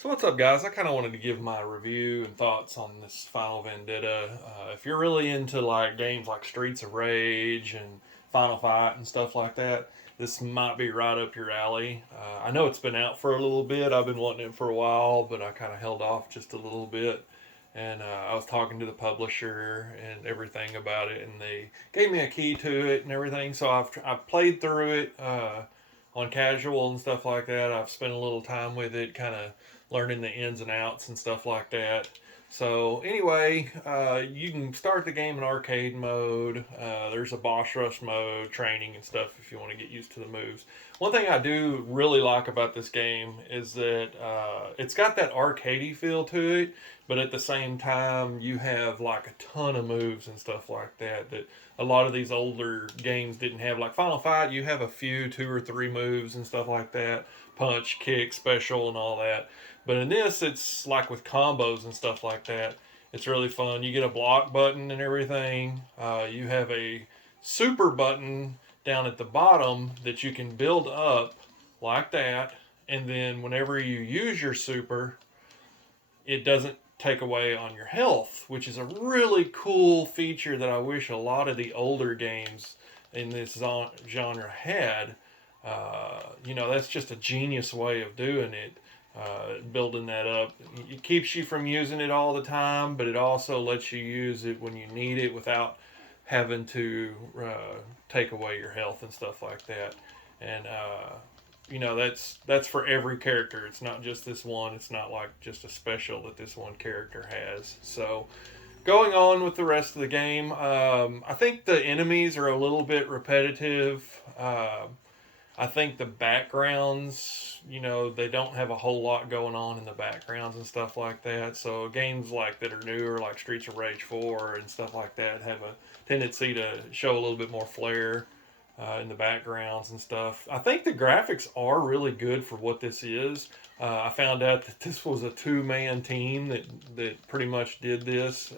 So what's up, guys? I kind of wanted to give my review and thoughts on this Final Vendetta. If you're really into like games like Streets of Rage and Final Fight and stuff like that, this might be right up your alley. I know it's been out for a little bit. I've been wanting it for a while, but I kind of held off just a little bit. And I was talking to the publisher and everything about it, and they gave me a key to it and everything. So I've played through it on casual and stuff like that. I've spent a little time with it, kind of learning the ins and outs and stuff like that. So anyway, you can start the game in arcade mode. There's a boss rush mode, training and stuff if you want to get used to the moves. One thing I do really like about this game is that it's got that arcadey feel to it, but at the same time you have like a ton of moves and stuff like that that a lot of these older games didn't have. Like Final Fight, you have a few, two or three moves and stuff like that, punch, kick, special, and all that. But in this, it's like with combos and stuff like that. It's really fun. You get a block button and everything. You have a super button down at the bottom that you can build up like that. And then whenever you use your super, it doesn't take away on your health, which is a really cool feature that I wish a lot of the older games in this genre had. That's just a genius way of doing it. Building that up, it keeps you from using it all the time, but it also lets you use it when you need it without having to take away your health and stuff like that. And that's for every character. It's not just this one. It's not like just a special that this one character has. So going on with the rest of the game, I think the enemies are a little bit repetitive. I think the backgrounds, they don't have a whole lot going on in the backgrounds and stuff like that. So games like that are newer, like Streets of Rage 4 and stuff like that, have a tendency to show a little bit more flair in the backgrounds and stuff. I think the graphics are really good for what this is. I found out that this was a two-man team that pretty much did this.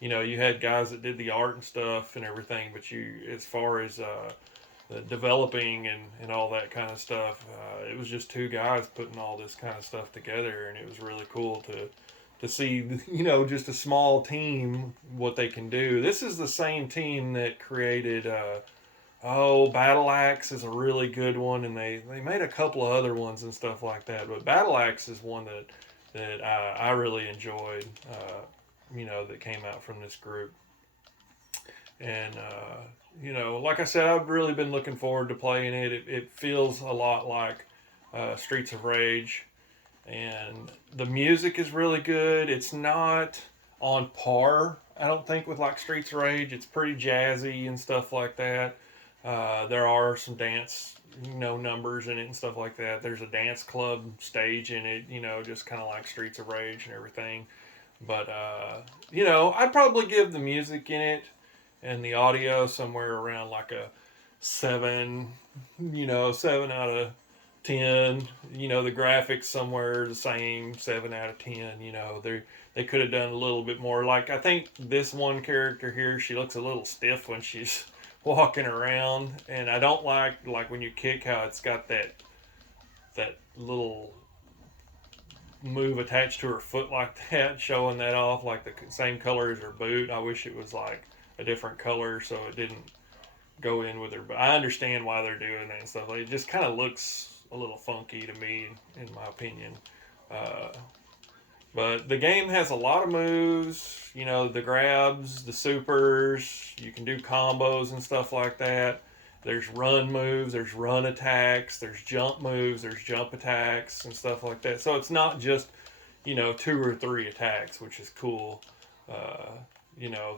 You had guys that did the art and stuff and everything, but as far as the developing and all that kind of stuff. It was just two guys putting all this kind of stuff together, and it was really cool to see, just a small team what they can do. This is the same team that created. Battle Axe is a really good one, and they made a couple of other ones and stuff like that. But Battle Axe is one that I really enjoyed. That came out from this group. And like I said, I've really been looking forward to playing it. It feels a lot like Streets of Rage, and the music is really good. It's not on par, I don't think, with like Streets of Rage. It's pretty jazzy and stuff like that. There are some dance, numbers in it and stuff like that. There's a dance club stage in it, just kind of like Streets of Rage and everything. But I'd probably give the music in it and the audio somewhere around like a 7, 7 out of 10. The graphics somewhere the same, 7 out of 10. They could have done a little bit more. Like I think this one character here, she looks a little stiff when she's walking around, and I don't like when you kick how it's got that little move attached to her foot like that, showing that off like the same color as her boot. I wish it was like a different color so it didn't go in with her. But I understand why they're doing that and stuff. Like, it just kind of looks a little funky to me, in my opinion. Uh, but the game has a lot of moves. The grabs, the supers. You can do combos and stuff like that. There's run moves, there's run attacks, there's jump moves, there's jump attacks and stuff like that. So it's not just, two or three attacks, which is cool. Uh,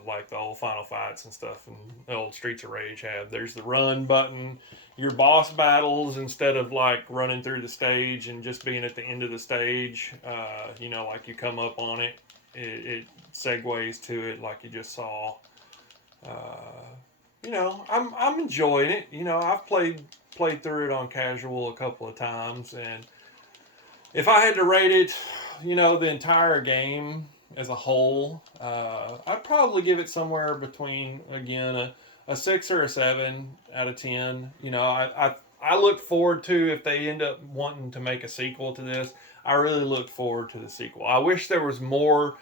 like the old Final Fights and stuff and the old Streets of Rage have. There's the run button. Your boss battles, instead of like running through the stage and just being at the end of the stage, like you come up on it, it segues to it like you just saw. I'm enjoying it. I've played through it on casual a couple of times, and if I had to rate it, the entire game as a whole, I'd probably give it somewhere between, again, a 6 or a 7 out of 10. I look forward to, if they end up wanting to make a sequel to this, I really look forward to the sequel. I wish there was more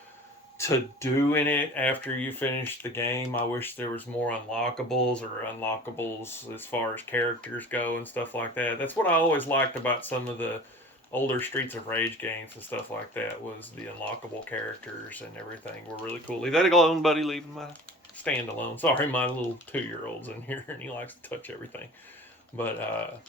to do in it after you finish the game. I wish there was more unlockables as far as characters go and stuff like that. That's what I always liked about some of the older Streets of Rage games and stuff like that, was the unlockable characters and everything were really cool. Leave that alone, buddy. Leave my stand alone. Sorry, my little 2-year-old's in here and he likes to touch everything. But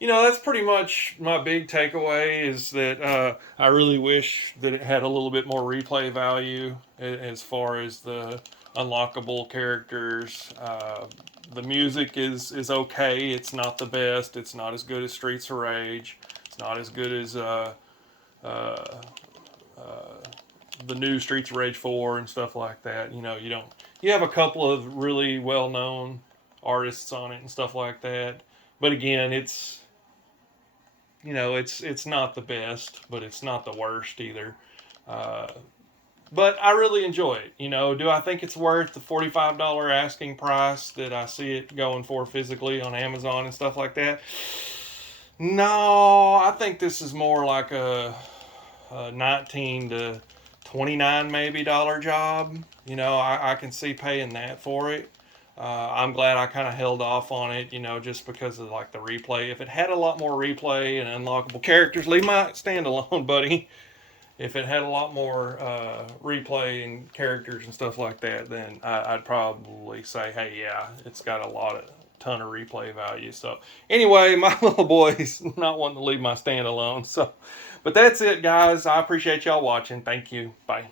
that's pretty much my big takeaway, is that I really wish that it had a little bit more replay value as far as the unlockable characters. The music is okay. It's not the best. It's not as good as Streets of Rage. It's not as good as uh, the new Streets of Rage 4 and stuff like that. You don't. You have a couple of really well known artists on it and stuff like that. But again, it's not the best, but it's not the worst either. Uh, but I really enjoy it. Do I think it's worth the $45 asking price that I see it going for physically on Amazon and stuff like that? No, I think this is more like a 19 to 29 maybe dollar job. I can see paying that for it. I'm glad I kind of held off on it, just because of like the replay. If it had a lot more replay and unlockable characters, leave my stand alone, buddy. If it had a lot more replay and characters and stuff like that, then I'd probably say, hey, yeah, it's got a ton of replay value. So anyway, my little boy's not wanting to leave my stand alone. So, but that's it, guys. I appreciate y'all watching. Thank you. Bye.